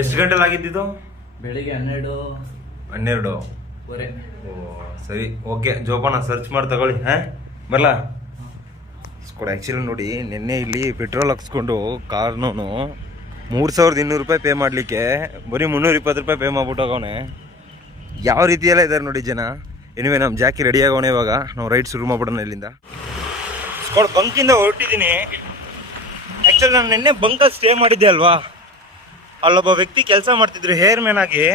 ಎಷ್ಟು ಗಂಟೆಲಿ ಆಗಿದ್ದಿದ್ದು ಬೆಳಿಗ್ಗೆ ಹನ್ನೆರಡು. ಹನ್ನೆರಡು? ವರೆ. ಓ ಸರಿ. ಓಕೆ ಜೋಪಾನ ಸರ್ಚ್ ಮಾಡಿ ತಗೊಳ್ಳಿ ಹಾಂ? ಬರಲಾ? ಸ್ಕೋಡ್ ಆ್ಯಕ್ಚುಲಿ ನೋಡಿ ನಿನ್ನೆ ಇಲ್ಲಿ ಪೆಟ್ರೋಲ್ ಹಾಕ್ಸ್ಕೊಂಡು ಕಾರ್ನೂ ಮೂರು ಸಾವಿರದ ಇನ್ನೂರು ರೂಪಾಯಿ ಪೇ ಮಾಡಲಿಕ್ಕೆ ಬರೀ ಮುನ್ನೂರ ಇಪ್ಪತ್ತು ರೂಪಾಯಿ ಪೇ ಮಾಡ್ಬಿಟ್ಟು ಹೋಗವನೆ. ಯಾವ ರೀತಿಯೆಲ್ಲ ಇದ್ದಾರೆ ನೋಡಿ ಜನ. ಎನಿವೆ ನಮ್ಮ ಜಾಕಿ ರೆಡಿ ಆಗೋಣ ಇವಾಗ. ನಾವು ರೈಡ್ ಶುರು ಮಾಡ್ಬಿಡೋಣ ಇಲ್ಲಿಂದ. ಸ್ಕೋಡ್ ಬಂಕಿಂದ ಹೊರಟಿದ್ದೀನಿ. ಆ್ಯಕ್ಚುಲಿ ನಾನು ನಿನ್ನೆ ಬಂಕಲ್ಲಿ ಸ್ಟೇ ಮಾಡಿದ್ದೆ ಅಲ್ವಾ? ಅಲ್ಲೊಬ್ಬ ವ್ಯಕ್ತಿ ಕೆಲಸ ಮಾಡ್ತಿದ್ರು ಹೇರ್ ಮ್ಯಾನ್ ಆಗಿ.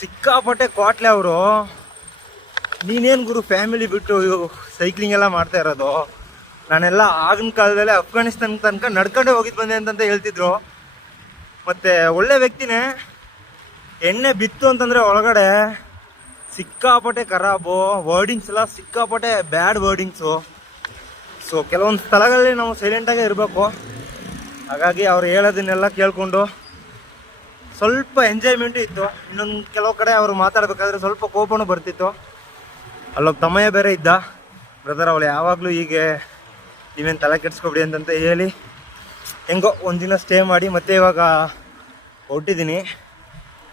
ಸಿಕ್ಕಾಪಟ್ಟೆ ಕ್ವಾಟ್ಲೆ ಅವರು. ನೀನೇನು ಗುರು ಫ್ಯಾಮಿಲಿ ಬಿಟ್ಟು ಸೈಕ್ಲಿಂಗ್ ಎಲ್ಲ ಮಾಡ್ತಾ ಇರೋದು? ನಾನೆಲ್ಲ ಆಗಿನ ಕಾಲದಲ್ಲಿ ಅಫ್ಘಾನಿಸ್ತಾನ ತನಕ ನಡ್ಕೊಂಡೆ ಹೋಗಿದ್ದು ಬಂದೆ ಅಂತಂತ ಹೇಳ್ತಿದ್ರು. ಮತ್ತೆ ಒಳ್ಳೆ ವ್ಯಕ್ತಿನೇ. ಎಣ್ಣೆ ಬಿತ್ತು ಅಂತಂದ್ರೆ ಒಳಗಡೆ ಸಿಕ್ಕಾಪಟ್ಟೆ ಖರಾಬು ವರ್ಡಿಂಗ್ಸ್ ಎಲ್ಲ ಸಿಕ್ಕಾಪಟ್ಟೆ ಬ್ಯಾಡ್ ವರ್ಡಿಂಗ್ಸು ಸೊ ಕೆಲವೊಂದು ಸ್ಥಳಗಳಲ್ಲಿ ನಾವು ಸೈಲೆಂಟಾಗೇ ಇರಬೇಕು. ಹಾಗಾಗಿ ಅವ್ರು ಹೇಳೋದನ್ನೆಲ್ಲ ಕೇಳಿಕೊಂಡು ಸ್ವಲ್ಪ ಎಂಜಾಯ್ಮೆಂಟು ಇತ್ತು. ಇನ್ನೊಂದು ಕೆಲವು ಕಡೆ ಅವರು ಮಾತಾಡಬೇಕಾದ್ರೆ ಸ್ವಲ್ಪ ಕೋಪನೂ ಬರ್ತಿತ್ತು. ಅಲ್ಲೊಬ್ಬ ತಮ್ಮಯ್ಯ ಬೇರೆ ಇದ್ದ. ಬ್ರದರ್ ಅವಳು ಯಾವಾಗಲೂ ಹೀಗೆ, ನೀವೇನು ತಲೆ ಕೆಡ್ಸ್ಕೊಬಿಡಿ ಅಂತಂತ ಹೇಳಿ, ಹೆಂಗೋ ದಿನ ಸ್ಟೇ ಮಾಡಿ ಮತ್ತೆ ಇವಾಗ ಹೊರಟಿದ್ದೀನಿ.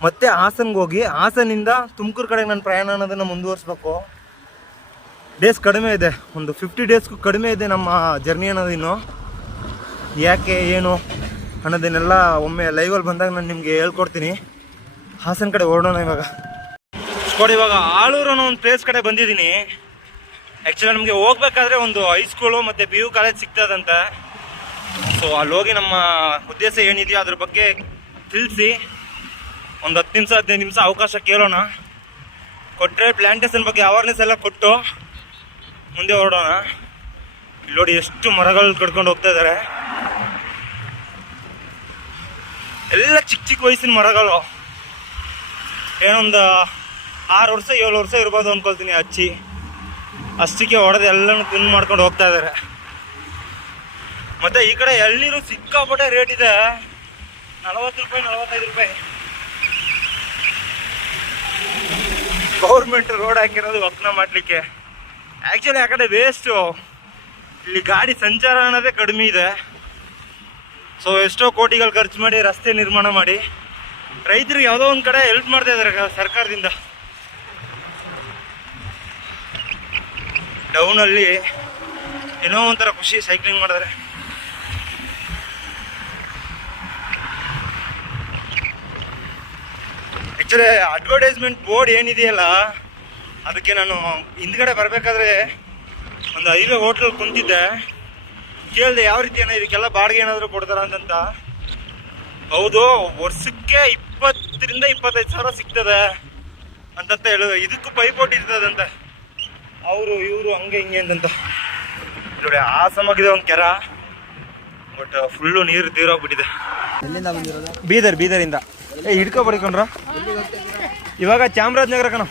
ಮತ್ತೆ ಹಾಸನ್ಗೆ ಹೋಗಿ ಹಾಸನಿಂದ ತುಮಕೂರು ಕಡೆಗೆ ನಾನು ಪ್ರಯಾಣ ಅನ್ನೋದನ್ನು ಮುಂದುವರಿಸ್ಬೇಕು. ಡೇಸ್ ಕಡಿಮೆ ಇದೆ. ಒಂದು ಫಿಫ್ಟಿ ಡೇಸ್ಗೂ ಕಡಿಮೆ ಇದೆ ನಮ್ಮ ಜರ್ನಿ ಅನ್ನೋದು ಇನ್ನು. ಯಾಕೆ, ಏನು? ಅನ್ನೋದನ್ನೆಲ್ಲ ಒಮ್ಮೆ ಲೈವಲ್ಲಿ ಬಂದಾಗ ನಾನು ನಿಮಗೆ ಹೇಳ್ಕೊಡ್ತೀನಿ. ಹಾಸನ ಕಡೆ ಹೊರಡೋಣ ಇವಾಗ. ನೋಡಿ ಇವಾಗ ಆಳೂರು ಅನ್ನೋ ಒಂದು ಪ್ಲೇಸ್ ಕಡೆ ಬಂದಿದ್ದೀನಿ. ಆ್ಯಕ್ಚುಲಿ ನಮಗೆ ಹೋಗ್ಬೇಕಾದ್ರೆ ಒಂದು ಹೈಸ್ಕೂಲು ಮತ್ತು ಪಿ ಯು ಕಾಲೇಜ್ ಸಿಗ್ತದಂತ. ಸೊ ಅಲ್ಲಿ ಹೋಗಿ ನಮ್ಮ ಉದ್ದೇಶ ಏನಿದೆಯೋ ಅದ್ರ ಬಗ್ಗೆ ತಿಳಿಸಿ. ಒಂದು ಹತ್ತು ನಿಮಿಷ, ಹದಿನೈದು ನಿಮಿಷ ಅವಕಾಶ ಕೇಳೋಣ. ಕೊಟ್ಟರೆ ಪ್ಲ್ಯಾಂಟೇಶನ್ ಬಗ್ಗೆ ಅವೇರ್ನೆಸ್ ಎಲ್ಲ ಕೊಟ್ಟು ಮುಂದೆ ಹೊರಡೋಣ ಇಲ್ಲಿ ನೋಡಿ ಎಷ್ಟು ಮರಗಳು ಕಡ್ಕೊಂಡು ಹೋಗ್ತಾ ಇದ್ದಾರೆ ಎಲ್ಲ ಚಿಕ್ಕ ಚಿಕ್ಕ ವಯಸ್ಸಿನ ಮರಗಳು. ಏನೊಂದು ಆರು ವರ್ಷ, ಏಳು ವರ್ಷ ಇರ್ಬೋದು ಅನ್ಕೊಳ್ತೀನಿ ಅಚ್ಚಿ. ಅಷ್ಟಕ್ಕೆ ಹೊಡೆದು ಎಲ್ಲನೂ ತಿಂದು ಮಾಡ್ಕೊಂಡು ಹೋಗ್ತಾ ಇದ್ದಾರೆ ಮತ್ತೆ ಈ ಕಡೆ ಎಳ್ನೀರು ಸಿಕ್ಕಾಪಟ್ಟೆ ರೇಟ್ ಇದೆ. ನಲವತ್ತು ರೂಪಾಯಿ, ನಲವತ್ತೈದು ರೂಪಾಯಿ. ಗೌರ್ಮೆಂಟ್ ರೋಡ್ ಹಾಕಿರೋದು ವಕ್ನ ಮಾಡಲಿಕ್ಕೆ. ಆ್ಯಕ್ಚುಲಿ ಆ ಕಡೆ ವೇಸ್ಟು ಇಲ್ಲಿ ಗಾಡಿ ಸಂಚಾರ ಅನ್ನೋದೇ ಕಡಿಮೆ ಇದೆ. ಸೊ ಎಷ್ಟೋ ಕೋಟಿಗಳು ಖರ್ಚು ಮಾಡಿ, ರಸ್ತೆ ನಿರ್ಮಾಣ ಮಾಡಿ, ರೈತರಿಗೆ ಯಾವುದೋ ಒಂದು ಕಡೆ ಹೆಲ್ಪ್ ಮಾಡ್ತಾ ಇದ್ದಾರೆ ಸರ್ಕಾರದಿಂದ. ಡೌನಲ್ಲಿ ಏನೋ ಒಂಥರ ಖುಷಿ ಸೈಕ್ಲಿಂಗ್ ಮಾಡಿದ್ರೆ. ಆ್ಯಕ್ಚುಲಿ ಅಡ್ವರ್ಟೈಸ್ಮೆಂಟ್ ಬೋರ್ಡ್ ಏನಿದೆಯಲ್ಲ, ಅದಕ್ಕೆ ನಾನು ಹಿಂದ್ಗಡೆ ಬರಬೇಕಾದ್ರೆ ಒಂದು ಹೈವೇ ಹೋಟ್ಲಲ್ಲಿ ಕುಂತಿದ್ದೆ. ಕೇಳಿದೆ ಯಾವ ರೀತಿ ಏನೋ ಇದಕ್ಕೆಲ್ಲ ಬಾಡಿಗೆ ಏನಾದರೂ ಕೊಡ್ತಾರ ಅಂತಂತ? ಹೌದು ವರ್ಷಕ್ಕೆ ಇಪ್ಪತ್ತರಿಂದ ಇಪ್ಪತ್ತೈದು ಸಾವಿರ ಸಿಗ್ತದೆ ಅಂತಂತ ಹೇಳು. ಇದಕ್ಕೂ ಪೈಪೋಟಿ ಇರ್ತದಂತೆ. ಅವರು ಇವರು ಹಂಗೆ ಹಿಂಗೆ ಅಂತಂತ. ನೋಡಿ ಆಸಮಾಗಿದೆ ಒಂದು ಕೆರ. ಬಟ್ ಫುಲ್ಲು ನೀರು ತೀರೋಗ್ಬಿಟ್ಟಿದೆ. ಎಲ್ಲಿಂದ ಬಂದಿರೋದು? ಬೀದರ್ ಬೀದರಿಂದ. ಏ ಹಿಡ್ಕೊ ಬಡ್ಕೊಂಡ್ರ ಇವಾಗ ಚಾಮರಾಜನಗರ ಕಣ.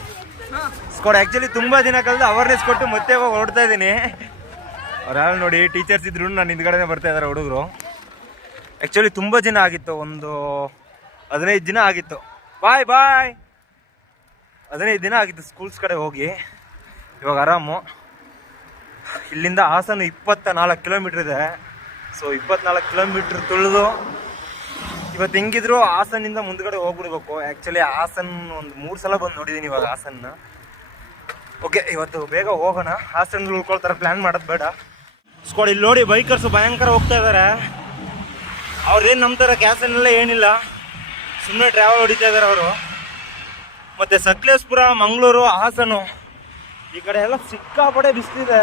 ಸ್ಕೋಡ್ ಆ್ಯಕ್ಚುಲಿ ತುಂಬ ದಿನ ಕಳೆದು ಅವೇರ್ನೆಸ್ ಕೊಟ್ಟು ಮತ್ತೆ ಇವಾಗ ಹೊರಡ್ತಾ ಇದ್ದೀನಿ. ಅವ್ರು ಯಾರು ನೋಡಿ ಟೀಚರ್ಸ್ ಇದ್ರು ನಾನು ಹಿಂದ್ಗಡೆನೇ ಬರ್ತಾ ಇದ್ದಾರೆ ಹುಡುಗರು. ಆ್ಯಕ್ಚುಲಿ ತುಂಬ ದಿನ ಆಗಿತ್ತು, ಒಂದು ಹದಿನೈದು ದಿನ ಆಗಿತ್ತು. ಬಾಯ್ ಬಾಯ್ ಹದಿನೈದು ದಿನ ಆಗಿತ್ತು ಸ್ಕೂಲ್ಸ್ ಕಡೆ ಹೋಗಿ, ಇವಾಗ ಆರಾಮು. ಇಲ್ಲಿಂದ ಹಾಸನ ಇಪ್ಪತ್ತ ನಾಲ್ಕು ಕಿಲೋಮೀಟ್ರ್ ಇದೆ. ಸೊ ಇಪ್ಪತ್ನಾಲ್ಕು ಕಿಲೋಮೀಟ್ರ್ ತುಳಿದು ಇವತ್ತು ಹೆಂಗಿದ್ರು ಹಾಸನಿಂದ ಮುಂದ್ಗಡೆ ಹೋಗ್ಬಿಡ್ಬೇಕು. ಆ್ಯಕ್ಚುಲಿ ಹಾಸನ್ ಒಂದು ಮೂರು ಸಲ ಬಂದು ನೋಡಿದ್ದೀನಿ ಇವಾಗ ಹಾಸನ್ನ. ಓಕೆ ಇವತ್ತು ಬೇಗ ಹೋಗೋಣ. ಹಾಸನ್ ಉಳ್ಕೊಳ್ತಾರೆ ಪ್ಲ್ಯಾನ್ ಮಾಡೋದು ಬೇಡ. ಸ್ಕೋಡ್ ಇಲ್ಲಿ ನೋಡಿ ಬೈಕರ್ಸ್ ಭಯಂಕರ ಹೋಗ್ತಾ ಇದ್ದಾರೆ ಅವ್ರದ್ದೇನು ನಮ್ಮ ಥರ ಕ್ಯಾಸನ್ನೆಲ್ಲ ಏನಿಲ್ಲ. ಸುಮ್ಮನೆ ಟ್ರಾವೆಲ್ ಹೊಡಿತಾ ಇದಾರೆ ಅವರು. ಮತ್ತು ಸಕಲೇಶ್ಪುರ, ಮಂಗಳೂರು, ಹಾಸನು, ಈ ಕಡೆ ಎಲ್ಲ ಸಿಕ್ಕಾಪಡೆ ಬಿಸಿಲಿದೆ.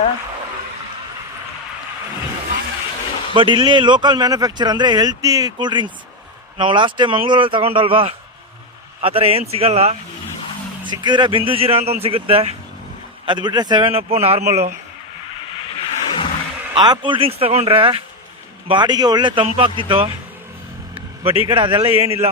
ಬಟ್ ಇಲ್ಲಿ ಲೋಕಲ್ ಮ್ಯಾನುಫ್ಯಾಕ್ಚರ್ ಅಂದರೆ ಹೆಲ್ತಿ ಕೂಲ್ ಡ್ರಿಂಕ್ಸ್ ನಾವು ಲಾಸ್ಟ್ ಟೈಮ್ ಮಂಗಳೂರಲ್ಲಿ ತಗೊಂಡಲ್ವಾ? ಆ ಥರ ಏನು ಸಿಗಲ್ಲ. ಸಿಕ್ಕಿದ್ರೆ ಬಿಂದು ಜೀರಾ ಅಂತ ಒಂದು ಸಿಗುತ್ತೆ. ಅದು ಬಿಟ್ಟರೆ ಸೆವೆನ್ ಅಪ್ಪು ನಾರ್ಮಲು ಆ ಕೂಲ್ ಡ್ರಿಂಕ್ಸ್ ತಗೊಂಡ್ರೆ ಬಾಡಿಗೆ ಒಳ್ಳೆ ತಂಪಾಗ್ತಿತ್ತು. ಬಟ್ ಈ ಕಡೆ ಅದೆಲ್ಲ ಏನಿಲ್ಲ.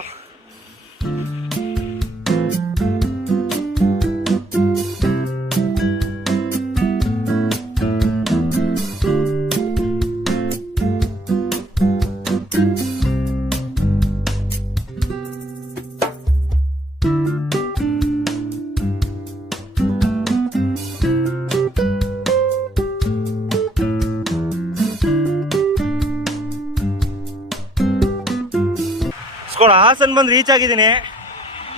ಹಾಸನ್ ಬಂದು ರೀಚ್ ಆಗಿದ್ದೀನಿ.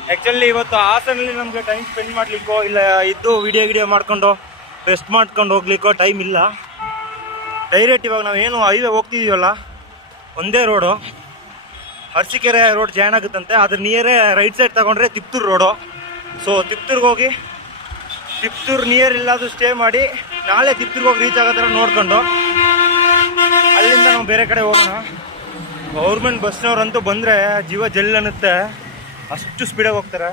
ಆ್ಯಕ್ಚುಲಿ ಇವತ್ತು ಹಾಸನಲ್ಲಿ ನಮಗೆ ಟೈಮ್ ಸ್ಪೆಂಡ್ ಮಾಡಲಿಕ್ಕೋ ಇಲ್ಲ, ಇದ್ದು ವಿಡಿಯೋ ಗಿಡಿಯೋ ಮಾಡ್ಕೊಂಡು ರೆಸ್ಟ್ ಮಾಡ್ಕೊಂಡು ಹೋಗ್ಲಿಕ್ಕೋ ಟೈಮ್ ಇಲ್ಲ. ಡೈರೆಕ್ಟ್ ಇವಾಗ ನಾವು ಏನು ಹೈವೇ ಹೋಗ್ತಿದ್ದೀವಲ್ಲ ಒಂದೇ ರೋಡು ಹರ್ಸಿಕೆರೆ ರೋಡ್ ಜಾಯ್ನ್ ಆಗುತ್ತಂತೆ. ಅದ್ರ ನಿಯರೇ ರೈಟ್ ಸೈಡ್ ತಗೊಂಡ್ರೆ ತಿಪ್ತೂರು ರೋಡು ಸೊ ತಿಪ್ತೂರ್ಗೆ ಹೋಗಿ, ತಿಪ್ತೂರು ನಿಯರ್ ಇಲ್ಲಾದರೂ ಸ್ಟೇ ಮಾಡಿ, ನಾಳೆ ತಿಪ್ತೂರ್ಗೆ ಹೋಗಿ ರೀಚ್ ಆಗೋ ನೋಡ್ಕೊಂಡು ಅಲ್ಲಿಂದ ನಾವು ಬೇರೆ ಕಡೆ ಹೋಗೋಣ. ಗೌರ್ಮೆಂಟ್ ಬಸ್ನವ್ರಂತೂ ಬಂದರೆ ಜೀವ ಜಲ್ ಅನ್ನುತ್ತೆ. ಅಷ್ಟು ಸ್ಪೀಡಾಗಿ ಹೋಗ್ತಾರೆ.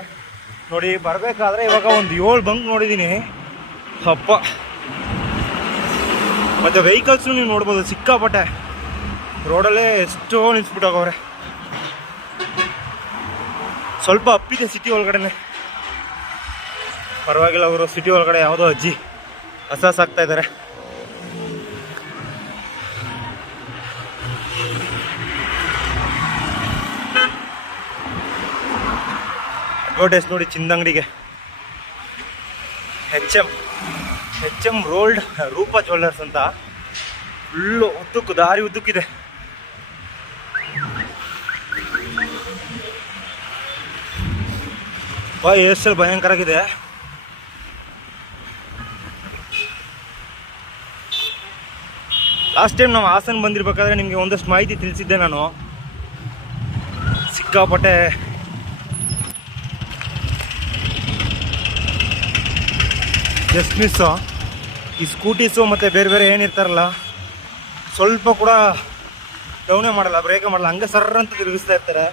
ನೋಡಿ, ಬರಬೇಕಾದ್ರೆ ಇವಾಗ ಒಂದು ಏಳು ಬಂಕ್ ನೋಡಿದ್ದೀನಿ ಅಪ್ಪ. ಮತ್ತು ವೆಹಿಕಲ್ಸ್ನು ನೀವು ನೋಡ್ಬೋದು, ಸಿಕ್ಕಾಪಟ್ಟೆ. ರೋಡಲ್ಲೇ ಎಷ್ಟೋ ನಿಲ್ಸ್ಬಿಟ್ಟೋಗವ್ರೆ. ಸ್ವಲ್ಪ ಅಪ್ಪಿದೆ ಸಿಟಿ ಒಳಗಡೆನೆ. ಪರವಾಗಿಲ್ಲ ಅವರು ಸಿಟಿ ಒಳಗಡೆ ಯಾವುದೋ ಅಜ್ಜಿ. ಹಸಾಸ್ ಆಗ್ತಾ ಅಡ್ವರ್ಟೈಸ್ ನೋಡಿ ಚಿಂದಂಗಡಿಗೆ H M H M rolled ರೂಪ ಜ್ಯುವೆಲ್ಲರ್ಸ್ ಅಂತ. ಫುಲ್ಲು ಉದ್ದಕ್ಕೂ ದಾರಿ ಉದ್ದಕ್ಕಿದೆ. ಬಾಯ್ ಎಷ್ಟು ಭಯಂಕರ ಆಗಿದೆ. ಲಾಸ್ಟ್ ಟೈಮ್ ನಾವು ಹಾಸನ ಬಂದಿರ್ಬೇಕಾದ್ರೆ ನಿಮಗೆ ಒಂದಷ್ಟು ಮಾಹಿತಿ ತಿಳಿಸಿದ್ದೆ ನಾನು. ಸಿಕ್ಕಾಪಟ್ಟೆ ಜಸ್ಟ್ ಮಿಸ್ಸು ಈ ಸ್ಕೂಟೀಸು ಮತ್ತು ಬೇರೆ ಬೇರೆ ಏನಿರ್ತಾರಲ್ಲ ಸ್ವಲ್ಪ ಕೂಡ ಡೌನೇ ಮಾಡಲ್ಲ ಬ್ರೇಕೇ ಮಾಡಲ್ಲ, ಹಂಗೆ ಸರ್ರ ಅಂತ ತಿರುಗಿಸ್ತಾ ಇರ್ತಾರೆ.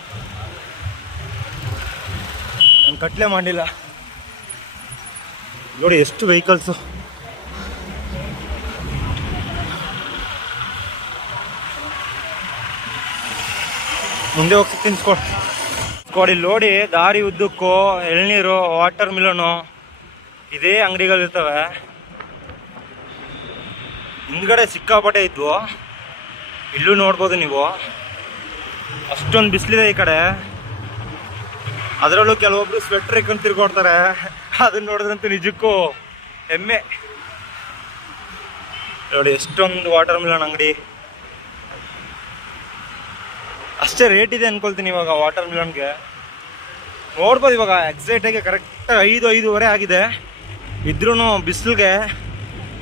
ನಾನು ಕಟ್ಲೆ ಮಾಡಿಲ್ಲ. ನೋಡಿ ಎಷ್ಟು ವೆಹಿಕಲ್ಸು ಮುಂದೆ ಹೋಗಿ ತಿನ್ಸ್ಕೊಡ್ ಕೊಡಿ ನೋಡಿ ದಾರಿ ಉದ್ದಕ್ಕೂ, ಎಳ್ನೀರು ವಾಟರ್ ಮಿಲನು ಇದೇ ಅಂಗಡಿಗಳಿರ್ತವೆ ಹಿಂದ್ಗಡೆ ಸಿಕ್ಕಾಪಟ್ಟೆ ಇದ್ವು. ಇಲ್ಲೂ ನೋಡ್ಬೋದು ನೀವು. ಅಷ್ಟೊಂದು ಬಿಸಿಲಿದೆ ಈ ಕಡೆ. ಅದರಲ್ಲೂ ಕೆಲವೊಬ್ರು ಸ್ವೆಟ್ರ್ ಇಕ್ಕೊಂಡು ತಿರ್ಕೊಡ್ತಾರೆ ಅದನ್ನ ನೋಡಿದ್ರಂತೂ ನಿಜಕ್ಕೂ ಹೆಮ್ಮೆ. ನೋಡಿ, ಎಷ್ಟೊಂದು ವಾಟರ್ ಮಿಲನ್ ಅಂಗಡಿ. ಅಷ್ಟೇ ರೇಟ್ ಇದೆ ಅನ್ಕೊಳ್ತೀನಿ ಇವಾಗ ವಾಟರ್ ಮಿಲನ್ಗೆ ನೋಡ್ಬೋದು ಇವಾಗ ಎಕ್ಸಾಕ್ಟಾಗಿ ಕರೆಕ್ಟಾಗಿ ಐದು, ಐದೂವರೆ ಆಗಿದೆ. ಇದ್ರೂ ಬಿಸಿಲಿಗೆ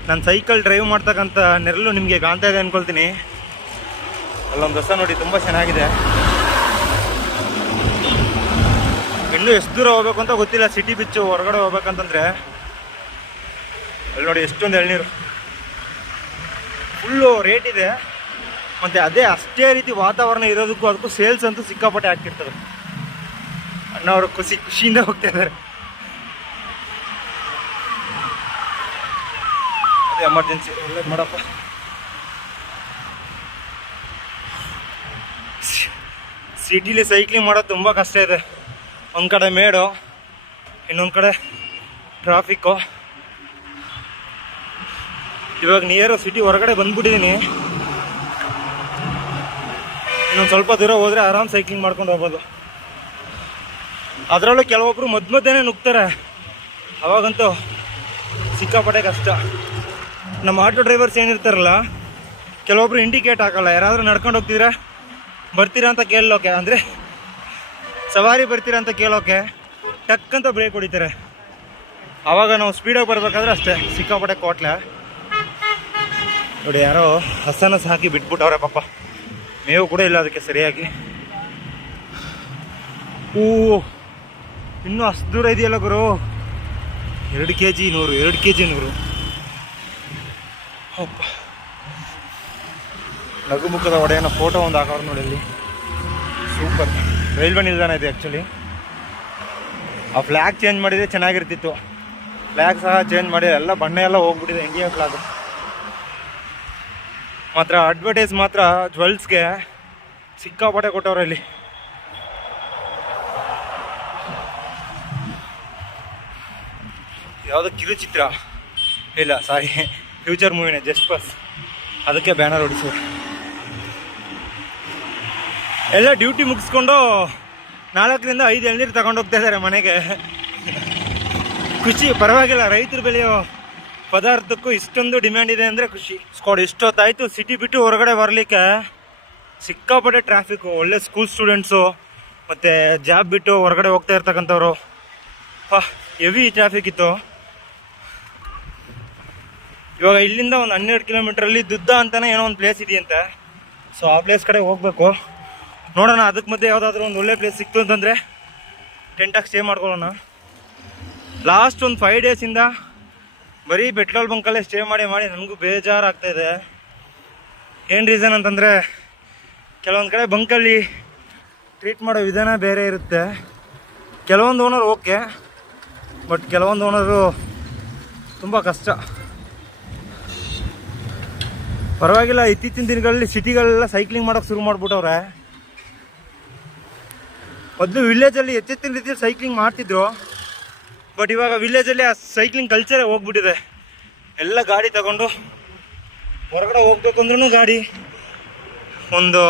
ನಾನು ಸೈಕಲ್ ಡ್ರೈವ್ ಮಾಡ್ತಕ್ಕಂಥ ನೆರಳು ನಿಮಗೆ ಕಾಣ್ತಾ ಇದೆ ಅಂದ್ಕೊಳ್ತೀನಿ ಅಲ್ಲೊಂದು ಹೊಸ ನೋಡಿ, ತುಂಬ ಚೆನ್ನಾಗಿದೆ. ಇನ್ನೂ ಎಷ್ಟು ದೂರ ಹೋಗ್ಬೇಕು ಅಂತ ಗೊತ್ತಿಲ್ಲ, ಸಿಟಿ ಬಿಚ್ಚು ಹೊರಗಡೆ ಹೋಗ್ಬೇಕಂತಂದರೆ. ಅಲ್ಲಿ ನೋಡಿ, ಎಷ್ಟೊಂದು ಎಳ್ನೀರು. ಫುಲ್ಲು ರೇಟ್ ಇದೆ. ಮತ್ತು ಅದೇ ಅಷ್ಟೇ ರೀತಿ ವಾತಾವರಣ ಇರೋದಕ್ಕೂ ಅದಕ್ಕೂ ಸೇಲ್ಸ್ ಅಂತೂ ಸಿಕ್ಕಾಪಟ್ಟೆ ಆಗ್ತಿರ್ತದೆ ಅಣ್ಣವರು ಖುಷಿ, ಖುಷಿಯಿಂದ ಹೋಗ್ತಾ ಇದ್ದಾರೆ. ಅದೇ ಎಮರ್ಜೆನ್ಸಿ ಒಳ್ಳೇದು ಮಾಡಪ್ಪ. ಸಿಟಿಲಿ ಸೈಕ್ಲಿಂಗ್ ಮಾಡೋದು ತುಂಬ ಕಷ್ಟ ಇದೆ. ಒಂದು ಕಡೆ ಮೇಡು, ಇನ್ನೊಂದು ಕಡೆ ಟ್ರಾಫಿಕ್ಕು ಇವಾಗ ನಿಯರು ಸಿಟಿ ಹೊರಗಡೆ ಬಂದ್ಬಿಟ್ಟಿದ್ದೀನಿ ಇನ್ನೊಂದು ಸ್ವಲ್ಪ ದೂರ ಹೋದರೆ ಆರಾಮ್ ಸೈಕ್ಲಿಂಗ್ ಮಾಡ್ಕೊಂಡು ಹೋಗ್ಬೋದು. ಅದರಲ್ಲೂ ಕೆಲವೊಬ್ಬರು ಮಧ್ಯ ಮಧ್ಯೆನೇ ನುಗ್ತಾರೆ. ಅವಾಗಂತೂ ಸಿಕ್ಕಾಪಟ್ಟೆ ಕಷ್ಟ. ನಮ್ಮ ಆಟೋ ಡ್ರೈವರ್ಸ್ ಏನಿರ್ತಾರಲ್ಲ, ಕೆಲವೊಬ್ರು ಇಂಡಿಕೇಟ್ ಹಾಕಲ್ಲ, ಯಾರಾದರೂ ನಡ್ಕೊಂಡು ಹೋಗ್ತಿದ್ರೆ ಬರ್ತೀರಾ ಅಂತ ಕೇಳೋಕೆ, ಅಂದರೆ ಸವಾರಿ ಬರ್ತೀರಾ ಅಂತ ಕೇಳೋಕೆ ಟಕ್ ಅಂತ ಬ್ರೇಕ್ ಹೊಡಿತಾರೆ. ಆವಾಗ ನಾವು ಸ್ಪೀಡಾಗಿ ಬರ್ಬೇಕಾದ್ರೆ ಅಷ್ಟೇ, ಸಿಕ್ಕಾಪಟ್ಟೆ ಕೋಟ್ಲೆ. ನೋಡಿ, ಯಾರೋ ಹಸನ ಹಾಕಿ ಬಿಟ್ಬಿಟ್ಟವ್ರೆ ಪಾಪ. ಮೇವು ಕೂಡ ಇಲ್ಲ ಅದಕ್ಕೆ ಸರಿಯಾಗಿ. ಹೂ ಇನ್ನೂ ಅಷ್ಟು ದೂರ ಇದೆಯಲ್ಲ ಗುರು? ಎರಡು ಕೆ ಜಿ ನೂರು, ಎರಡು ಕೆ ಜಿ ನೂರು. ನಗುಮುಖದ ಒಡೆಯನ ಫೋಟೋ ಒಂದು ಹಾಕೋರು ನೋಡಿ ಇಲ್ಲಿ. ಸೂಪರ್ ರೈಲ್ವೆ ನಿಲ್ದಾಣ ಇದೆ ಆ್ಯಕ್ಚುಲಿ ಆ ಫ್ಲ್ಯಾಗ್ ಚೇಂಜ್ ಮಾಡಿದರೆ ಚೆನ್ನಾಗಿರ್ತಿತ್ತು. ಫ್ಲ್ಯಾಗ್ ಸಹ ಚೇಂಜ್ ಮಾಡಿ ಎಲ್ಲ ಬಣ್ಣ ಎಲ್ಲ ಹೋಗ್ಬಿಟ್ಟಿದೆ ಇಂಡಿಯಾ ಫ್ಲಾಗ್ ಮಾತ್ರ ಅಡ್ವರ್ಟೈಸ್ ಮಾತ್ರ ಜ್ವೆಲ್ಸ್ಗೆ ಸಿಕ್ಕಾಪಟ್ಟೆ ಕೊಟ್ಟವ್ರೆ ಇಲ್ಲಿ. ಯಾವುದೋ ಕಿರುಚಿತ್ರ. ಇಲ್ಲ ಸಾರಿ ಫ್ಯೂಚರ್ ಮೂವಿನೇ, ಜಸ್ಟ್ ಬಸ್. ಅದಕ್ಕೆ ಬ್ಯಾನರ್ ಹೊಡಿಸೋರು ಎಲ್ಲ ಡ್ಯೂಟಿ ಮುಗಿಸ್ಕೊಂಡು ನಾಲ್ಕರಿಂದ ಐದು ಎಳ್ನೀರು ತಗೊಂಡು ಹೋಗ್ತಾ ಇದ್ದಾರೆ ಮನೆಗೆ. ಖುಷಿ, ಪರವಾಗಿಲ್ಲ, ರೈತರು ಬೆಳೆಯೋ ಪದಾರ್ಥಕ್ಕೂ ಇಷ್ಟೊಂದು ಡಿಮ್ಯಾಂಡ್ ಇದೆ ಅಂದರೆ ಖುಷಿ. ಸ್ಕಾಡ್ ಇಷ್ಟೊತ್ತಾಯಿತು ಸಿಟಿ ಬಿಟ್ಟು ಹೊರಗಡೆ ಬರಲಿಕ್ಕೆ ಸಿಕ್ಕಾಪಟ್ಟೆ ಟ್ರಾಫಿಕ್ಕು ಒಳ್ಳೆ ಸ್ಕೂಲ್ ಸ್ಟೂಡೆಂಟ್ಸು ಮತ್ತು ಜಾಬ್ ಬಿಟ್ಟು ಹೊರಗಡೆ ಹೋಗ್ತಾ ಇರ್ತಕ್ಕಂಥವ್ರು. ಹೆವಿ ಟ್ರಾಫಿಕ್ ಇತ್ತು. ಇವಾಗ ಇಲ್ಲಿಂದ ಒಂದು ಹನ್ನೆರಡು ಕಿಲೋಮೀಟ್ರಲ್ಲಿ ದುದ್ದ ಅಂತಲೇ ಏನೋ ಒಂದು ಪ್ಲೇಸ್ ಇದೆಯಂತೆ. ಸೊ ಆ ಪ್ಲೇಸ್ ಕಡೆ ಹೋಗಬೇಕು. ನೋಡೋಣ ಅದಕ್ಕೆ ಮಧ್ಯೆ ಯಾವುದಾದ್ರೂ ಒಂದು ಒಳ್ಳೆ ಪ್ಲೇಸ್ ಸಿಕ್ತು ಅಂತಂದರೆ ಟೆಂಟಾಗಿ ಸ್ಟೇ ಮಾಡ್ಕೊಳ್ಳೋಣ. ಲಾಸ್ಟ್ ಒಂದು ಫೈವ್ ಡೇಸಿಂದ ಬರೀ ಪೆಟ್ರೋಲ್ ಬಂಕಲ್ಲೇ ಸ್ಟೇ ಮಾಡಿ ಮಾಡಿ ನನಗೂ ಬೇಜಾರಾಗ್ತಾ ಇದೆ. ಏನು ರೀಸನ್ ಅಂತಂದರೆ ಕೆಲವೊಂದು ಕಡೆ ಬಂಕಲ್ಲಿ ಟ್ರೀಟ್ ಮಾಡೋ ವಿಧಾನ ಬೇರೆ ಇರುತ್ತೆ. ಕೆಲವೊಂದು ಓನರ್ ಓಕೆ ಬಟ್ ಕೆಲವೊಂದು ಓನರು ತುಂಬ ಕಷ್ಟ. ಪರವಾಗಿಲ್ಲ, ಇತ್ತೀಚಿನ ದಿನಗಳಲ್ಲಿ ಸಿಟಿಗಳೆಲ್ಲ ಸೈಕ್ಲಿಂಗ್ ಮಾಡೋಕೆ ಶುರು ಮಾಡಿಬಿಟ್ಟವ್ರೆ. ಮೊದಲು ವಿಲೇಜಲ್ಲಿ ಹೆಚ್ಚೆತ್ತಿನ ರೀತಿಯಲ್ಲಿ ಸೈಕ್ಲಿಂಗ್ ಮಾಡ್ತಿದ್ರು. ಬಟ್ ಇವಾಗ ವಿಲೇಜಲ್ಲಿ ಆ ಸೈಕ್ಲಿಂಗ್ ಕಲ್ಚರೇ ಹೋಗ್ಬಿಟ್ಟಿದೆ. ಎಲ್ಲ ಗಾಡಿ ತಗೊಂಡು ಹೊರಗಡೆ ಹೋಗ್ಬೇಕು ಅಂದ್ರೂ ಗಾಡಿ. ಒಂದು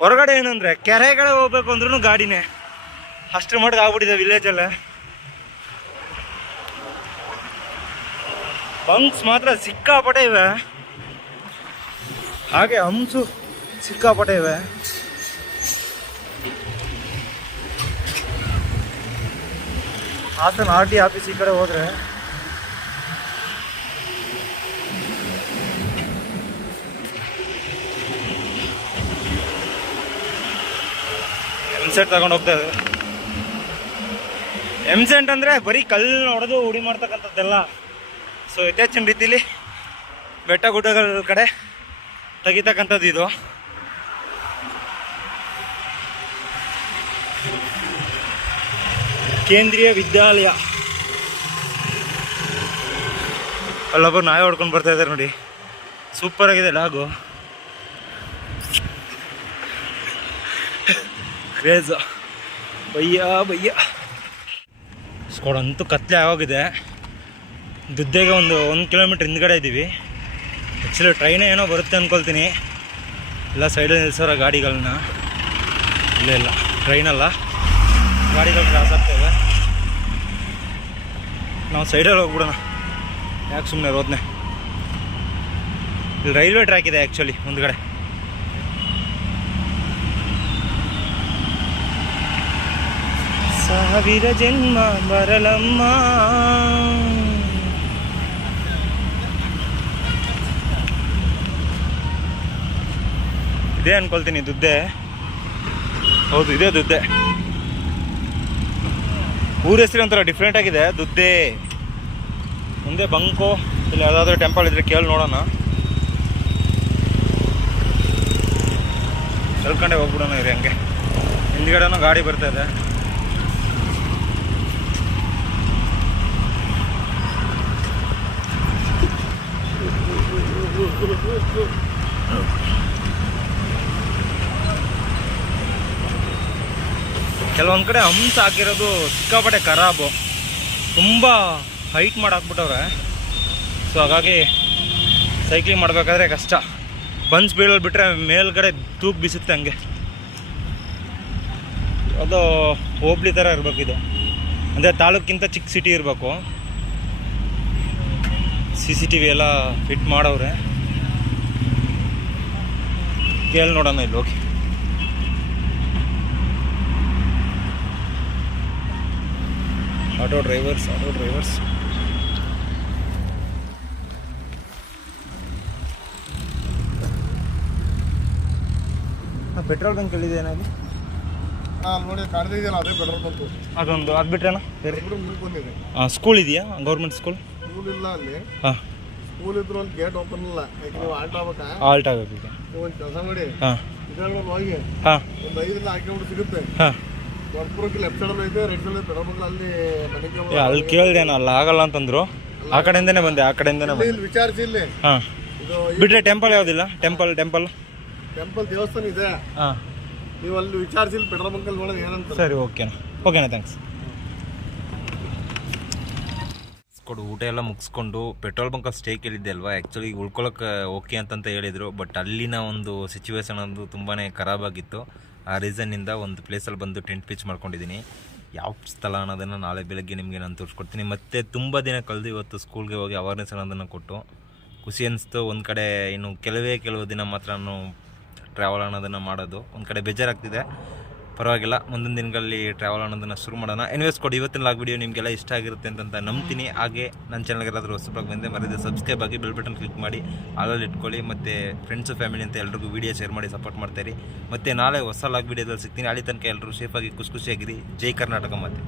ಹೊರಗಡೆ ಏನಂದರೆ ಕೆರೆಗಡೆ ಹೋಗ್ಬೇಕು ಅಂದ್ರೂ ಗಾಡಿನೇ. ಅಷ್ಟರ ಮಟ್ಟಿಗೆ ಆಗ್ಬಿಟ್ಟಿದೆ ವಿಲೇಜಲ್ಲೇ ಬಂಕ್ಸ್ ಮಾತ್ರ ಸಿಕ್ಕಾಪಟ್ಟೆ ಇವೆ. ಹಾಗೆ ಹಂಸು ಸಿಕ್ಕಾಪಟ್ಟೆ ಇವೆ. ಹಾಸನ ಆರ್ ಟಿ ಆಫೀಸ್ ಈ ಕಡೆ ಹೋದ್ರೆ ಎಂಸೆಟ್ ತಗೊಂಡು ಹೋಗ್ತಾ ಇದ್ದಾರೆ ಎಂಸೆಂಟ್ ಅಂದರೆ ಬರೀ ಕಲ್ಲು ಹೊಡೆದು ಉಡಿ ಮಾಡ್ತಕ್ಕಂಥದ್ದೆಲ್ಲ. ಸೊ ಯಥೇಚ್ಛಿನ ರೀತಿಲಿ ಬೆಟ್ಟ ಗುಡ್ಡಗಳ ಕಡೆ ತೆಗಿತಕ್ಕಂಥದ್ದು ಇದು. ಕೇಂದ್ರೀಯ ವಿದ್ಯಾಲಯ. ಅಲ್ಲೊಬ್ಬರು ನಾಯಿ ಹೊಡ್ಕೊಂಡು ಬರ್ತಾ ಇದ್ದಾರೆ ನೋಡಿ. ಸೂಪರ್ ಆಗಿದೆ ಲಾಗು. ಕ್ರೇಜ್ ಬಯ್ಯ ಬಯ್ಯ. ಸ್ಕೋಡ್ ಅಂತೂ ಕತ್ಲೆ ಆಗೋಗಿದೆ. ದುದ್ದೆಗೆ ಒಂದು ಒಂದು ಕಿಲೋಮೀಟ್ರ್ ಹಿಂದ್ಗಡೆ ಇದ್ದೀವಿ ಆ್ಯಕ್ಚುಲಿ ಟ್ರೈನೇ ಏನೋ ಬರುತ್ತೆ ಅಂದ್ಕೊಳ್ತೀನಿ ಎಲ್ಲ ಸೈಡಲ್ಲಿ ನಿಲ್ಸೋರ ಗಾಡಿಗಳನ್ನ. ಇಲ್ಲ ಇಲ್ಲ. ಟ್ರೈನಲ್ಲ ಗಾಡಿಗಳು ಕ್ರಾಸ್ ಆಗ್ತವೆ ನಾವು ಸೈಡಲ್ಲಿ ಹೋಗ್ಬಿಡೋಣ. ಯಾಕೆ ಸುಮ್ಮನೆ ರೋದ್ನೆ? ಇಲ್ಲಿ ರೈಲ್ವೆ ಟ್ರ್ಯಾಕ್ ಇದೆ ಆ್ಯಕ್ಚುಲಿ ಮುಂದ್ಗಡೆ. ಸಾವಿರ ಜನ್ಮ ಬರಲಮ್ಮ. ಇದೇ ಅನ್ಕೊಳ್ತೀನಿ ದುದ್ದೆ ಹೌದು, ಇದೇ ದುದ್ದೆ ಊರ ಹೆಸರು ಒಂಥರ ಡಿಫ್ರೆಂಟ್ ಆಗಿದೆ ದುದ್ದೆ ಮುಂದೆ ಬಂಕು, ಇಲ್ಲ ಯಾವುದಾದ್ರೂ ಟೆಂಪಲ್ ಇದ್ರೆ ಕೇಳಿ ನೋಡೋಣ. ಕಳ್ಕೊಂಡೆ ಹೋಗ್ಬಿಡೋಣ ಇರಿ ಹಂಗೆ. ಹಿಂದ್ಗಡೆನೂ ಗಾಡಿ ಬರ್ತಾ ಇದೆ. ಕೆಲವೊಂದು ಕಡೆ ಹಂಸ ಹಾಕಿರೋದು ಸಿಕ್ಕಾಪಟ್ಟೆ ಖರಾಬು. ತುಂಬ ಹೈಟ್ ಮಾಡಿ ಹಾಕ್ಬಿಟ್ಟವ್ರೆ ಸೊ ಹಾಗಾಗಿ ಸೈಕ್ಲಿಂಗ್ ಮಾಡಬೇಕಾದ್ರೆ ಕಷ್ಟ. ಬನ್ಸ್ ಸ್ಪೀಡಲ್ಲಿ ಬಿಟ್ಟರೆ ಮೇಲ್ಗಡೆ ತೂಕ್ ಬಿಸುತ್ತೆ ಹಂಗೆ. ಅದು ಹೋಬ್ಳಿ ಥರ ಇರಬೇಕು ಇದು. ಅಂದರೆ ತಾಲೂಕಿಂತ ಚಿಕ್ಕ ಸಿಟಿ ಇರಬೇಕು. ಸಿ ಸಿ ಟಿ ವಿ ಎಲ್ಲ ಫಿಟ್ ಮಾಡವ್ರೆ. ಕೇಳಿ ನೋಡೋಣ ಇಲ್ಲಿ ಹೋಗಿ. Auto drivers auto drivers petrol bunk ಎಲ್ಲಿದೆ ಏನಾಗಿ ಹಾಂ ನೋಡಿ ಇದೆಯಲ್ಲ ಅದೇ ಪೆಟ್ರೋಲ್ ಬಂತು ಅದೊಂದು ಅದು ಬಿಟ್ರೆ ಬೇರೆ? ಬಂದಿದೆ. ಸ್ಕೂಲ್ ಇದೆಯಾ? ಗೌರ್ಮೆಂಟ್ ಸ್ಕೂಲ್ ಸ್ಕೂಲ್ ಇಲ್ಲ ಅಲ್ಲಿ. ಹಾಂ. ಸ್ಕೂಲ್ ಇದ್ರು ಒಂದು ಗೇಟ್ ಓಪನ್ ಇಲ್ಲ. ಯಾಕೆ ನೀವು ಆಲ್ಟ್ ಆಗ್ಬೇಕಾ? ಆಲ್ಟ್ ಆಗಬೇಕು ಒಂದು ಕೆಲಸ ಮಾಡಿ. ಹಾಂ. ಇದ್ರಲ್ಲಿ ಹೋಗಿ. ಹಾಂ. ಒಂದು ಐದರಿಂದ ಹಾಕಿಬಿಟ್ಟು ಸಿಗುತ್ತೆ. ಹಾಂ. ಬಂಕ್ ಅಲ್ಲಿ ಕೇಳ್ದೇನೋ ಅಲ್ಲ ಆಗಲ್ಲ ಅಂತಂದ್ರು. ಆ ಕಡೆಯಿಂದನೇ ಬಂದೆ ಆ ಕಡೆಯಿಂದನೇ ಬಂದೆ. ಇಲ್ಲಿ ವಿಚಾರಿಸಿ ಇಲ್ಲಿ. ಹಾಂ. ಇದು ಬಿಟ್ರೆ ಟೆಂಪಲ್ ಯಾವುದಿಲ್ಲ? ಟೆಂಪಲ್ ಟೆಂಪಲ್ ಟೆಂಪಲ್ ದೇವಸ್ಥಾನ ಇದೆ. ಹಾಂ. ನೀವು ಅಲ್ಲಿ ವಿಚಾರಿಸಿಲ್ಲ ಪೆಟ್ರೋಲ್ ಬಂಕಲ್ಲಿ ನೋಡೋದು ಏನಂತ. ಸರಿ ಓಕೆನಾ ಓಕೆನಾ ಥ್ಯಾಂಕ್ಸ್ ಕೊಡು ಊಟ ಎಲ್ಲ ಮುಗಿಸ್ಕೊಂಡು ಪೆಟ್ರೋಲ್ ಬಂಕಲ್ಲಿ ಸ್ಟೇ ಕೇಳಿದ್ದೆ ಅಲ್ವಾ? ಆ್ಯಕ್ಚುಲಿ ಉಳ್ಕೊಳಕ್ಕೆ ಓಕೆ ಅಂತಂತ ಹೇಳಿದರು ಬಟ್ ಅಲ್ಲಿನ ಒಂದು ಸಿಚುವೇಶನ್ ಅಂದು ತುಂಬಾ ಖರಾಬಾಗಿತ್ತು ಆ ರೀಸನ್ನಿಂದ ಒಂದು ಪ್ಲೇಸಲ್ಲಿ ಬಂದು ಟೆಂಟ್ ಪಿಚ್ ಮಾಡ್ಕೊಂಡಿದ್ದೀನಿ ಯಾವ ಸ್ಥಳ ಅನ್ನೋದನ್ನು ನಾಳೆ ಬೆಳಗ್ಗೆ ನಿಮಗೆ ನಾನು ತೋರಿಸ್ಕೊಡ್ತೀನಿ. ಮತ್ತು ತುಂಬ ದಿನ ಕಳೆದು ಇವತ್ತು ಸ್ಕೂಲ್ಗೆ ಹೋಗಿ ಅವೇರ್ನೆಸ್ ಅನ್ನೋದನ್ನು ಕೊಟ್ಟು ಖುಷಿ ಅನಿಸ್ತು. ಒಂದು ಕಡೆ ಇನ್ನು ಕೆಲವೇ ಕೆಲವು ದಿನ ಮಾತ್ರ ನಾನು ಟ್ರಾವೆಲ್ ಅನ್ನೋದನ್ನು ಮಾಡೋದು. ಒಂದು ಕಡೆ ಬೇಜಾರಾಗ್ತಿದೆ. ಪರವಾಗಿಲ್ಲ, ಮುಂದಿನ ದಿನಗಳಲ್ಲಿ ಟ್ರಾವೆಲ್ ಅನ್ನೋದನ್ನು ಶುರು ಮಾಡೋಣ. ಎನ್ವೇಸ್ ಕೊಡಿ, ಇವತ್ತಿನ ಲಾಗ್ ವಿಡಿಯೋ ನಿಮಗೆಲ್ಲ ಇಷ್ಟ ಆಗಿರುತ್ತೆ ಅಂತ ನಂಬ್ತೀನಿ. ಹಾಗೆ ನನ್ನ ಚಾನಲ್ಗೆ ಯಾರಾದರೂ ಹೊಸಬ್ರಾಗಿ ಬಂದೆ ಮರಿದೆ ಸಬ್ಸ್ಕ್ರೈಬ್ ಆಗಿ ಬೆಲ್ ಬಟನ್ ಕ್ಲಿಕ್ ಮಾಡಿ ಆಲಲ್ಲಿ ಇಟ್ಕೊಳ್ಳಿ. ಮತ್ತು ಫ್ರೆಂಡ್ಸು ಫ್ಯಾಮಿಲಿ ಅಂತ ಎಲ್ರಿಗೂ ವಿಡಿಯೋ ಶೇರ್ ಮಾಡಿ ಸಪೋರ್ಟ್ ಮಾಡ್ತೀರಿ ಮತ್ತು ನಾಳೆ ಹೊಸ ಲಾಗ್ ವಿಡಿಯೋದಲ್ಲಿ ಸಿಗ್ತೀನಿ. ಅಲ್ಲಿ ತನಕ ಎಲ್ಲರೂ ಸೇಫಾಗಿ ಖುಷಿ ಖುಷಿಯಾಗಿರಿ. ಜೈ ಕರ್ನಾಟಕ ಮಾತೆ.